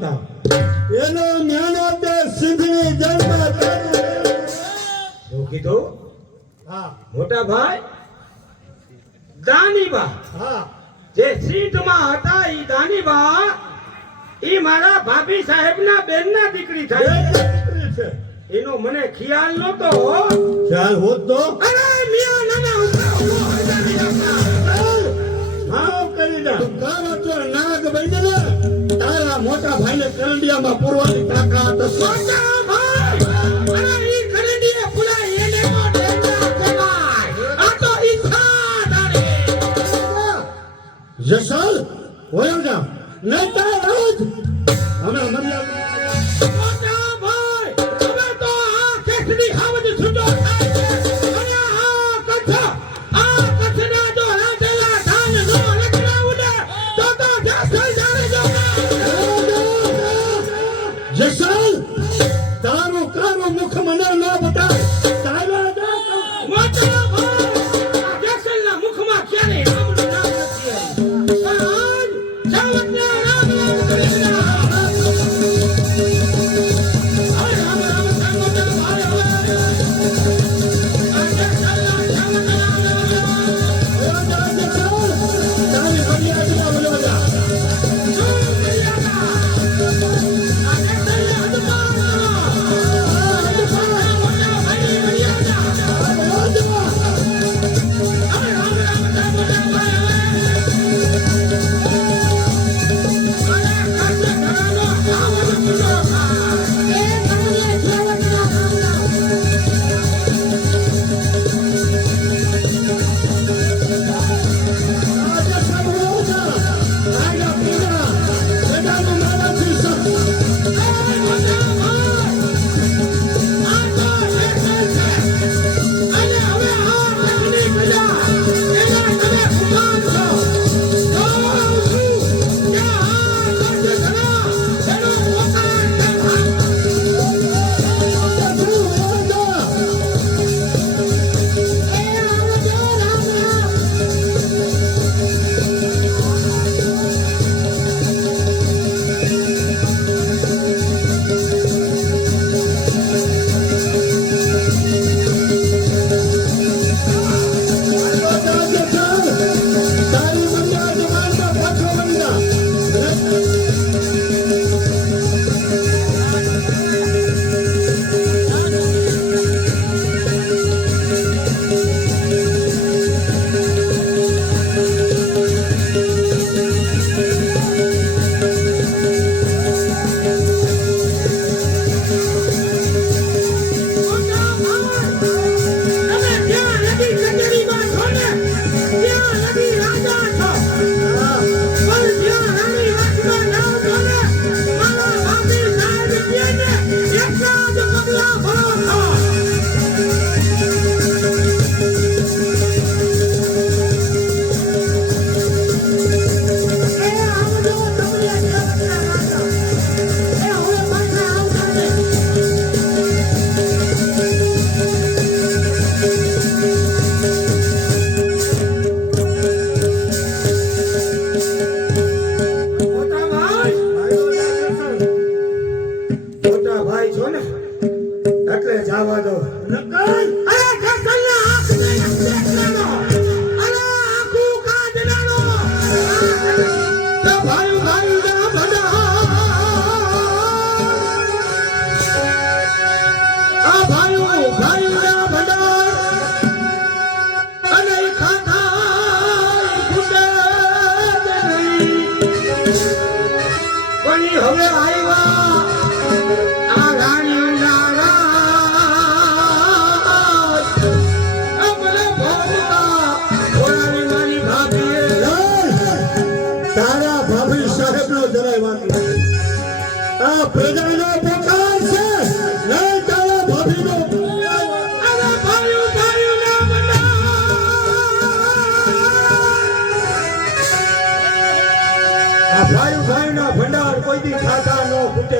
માનતા એનો ન્યાનો તે સિંધની જન્મ શું કીધું? હા મોટા ભાઈ દાનીબા હા જે સિંધમાં હતા ઈ દાનીબા ઈ મારા ભાભી સાહેબના બેનના દીકરી થાય છે એનો મને ખ્યાલ નહોતો. ખ્યાલ હોત તો અરે મિયા નાના હા કરી દે તારો તો નાગ બની ને તારા મોટા ભાઈને કરંડિયામાં પૂરવાની તાકાત મોટા ભાઈ અરે ઈ કરંડીએ પુલા એને નો ટેકા કહેવાય. આ તો ઈચ્છા તારી. જસલ હોય જા નહીં તાર રોજ અમે મર્યાદા મોટા ભાઈ હવે તો આ કેસડી હાવજ છૂટો થાય છે અને આ કચ્છના જો રાજેલા ધાન નો લખડા ઉડે તો જસલ જાણે જો જસલ તારું કારું મુખ મને ન બતાય તારા મોટા ભાઈ આ જસલના મુખમાં ક્યારે રામનું નામ નથી આવ્યું. પણ આજ સાવજના રામ રામ કરીને હવે આવ્યા આ રાણીના રાજ અમલે ભોગતા ઓરાની મારી ભાભીએ તારા ભાભી સાહેબનો જરાય વાત નથી. આ પ્રજાનો પોકાર છે નહીં તારા ભાભીનો. અરે ભાઈઓ ભાઈઓ ના બના આ ભાઈ ભાઈના ભંડાર કોઈ દી ખાતા ન ફૂટે.